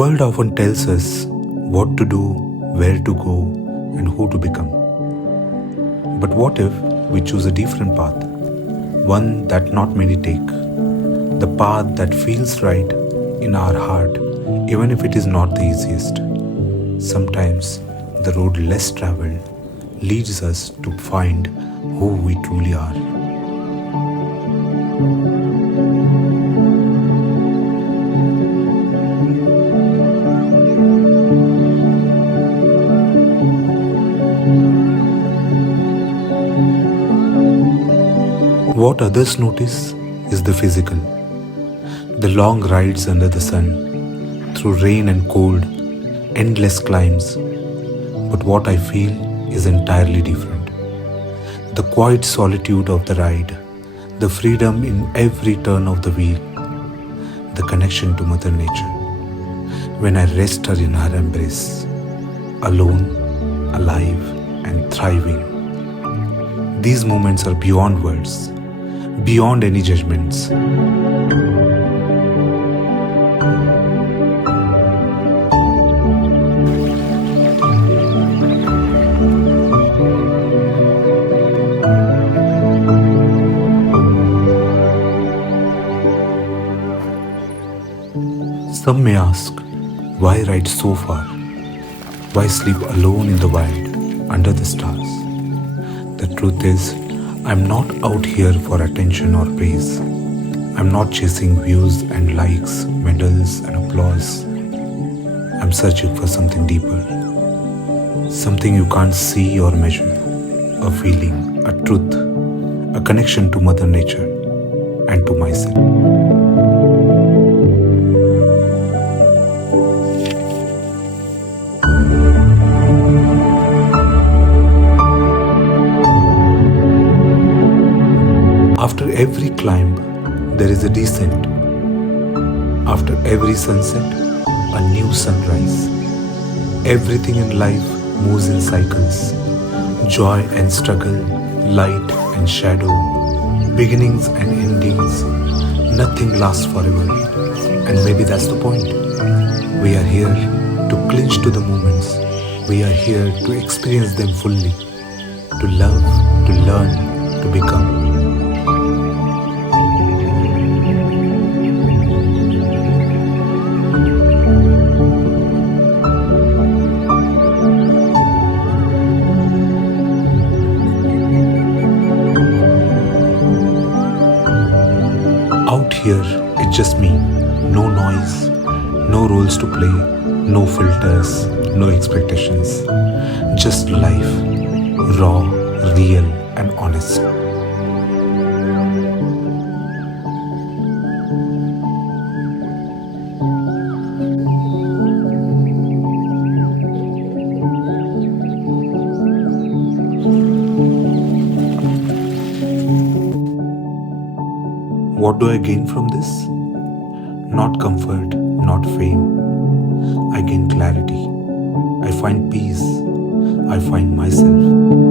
world often tells us what to do, where to go, and who to become. But what if we choose a different path? One that not many take. The path that feels right in our heart, even if it is not the easiest. Sometimes the road less traveled leads us to find who we truly are. What others notice is the physical, the long rides under the sun, through rain and cold, endless climbs. But what I feel is entirely different. The quiet solitude of the ride, the freedom in every turn of the wheel, the connection to Mother Nature. When I rest her in her embrace, alone, alive, and thriving. These moments are beyond words, beyond any judgments. Some may ask, why ride so far? Why sleep alone in the wild, under the stars? The truth is, I'm not out here for attention or praise. I'm not chasing views and likes, medals and applause. I'm searching for something deeper. Something you can't see or measure. A feeling, a truth, a connection to Mother Nature and to myself. After every climb, there is a descent. After every sunset, a new sunrise. Everything in life moves in cycles. Joy and struggle, light and shadow, beginnings and endings. Nothing lasts forever. And maybe that's the point. We are here to cling to the moments. We are here to experience them fully. To love, to learn, to become. Out here, it's just me. No noise, no roles to play, no filters, no expectations. Just life, raw, real, and honest. What do I gain from this? Not comfort, not fame. I gain clarity. I find peace. I find myself.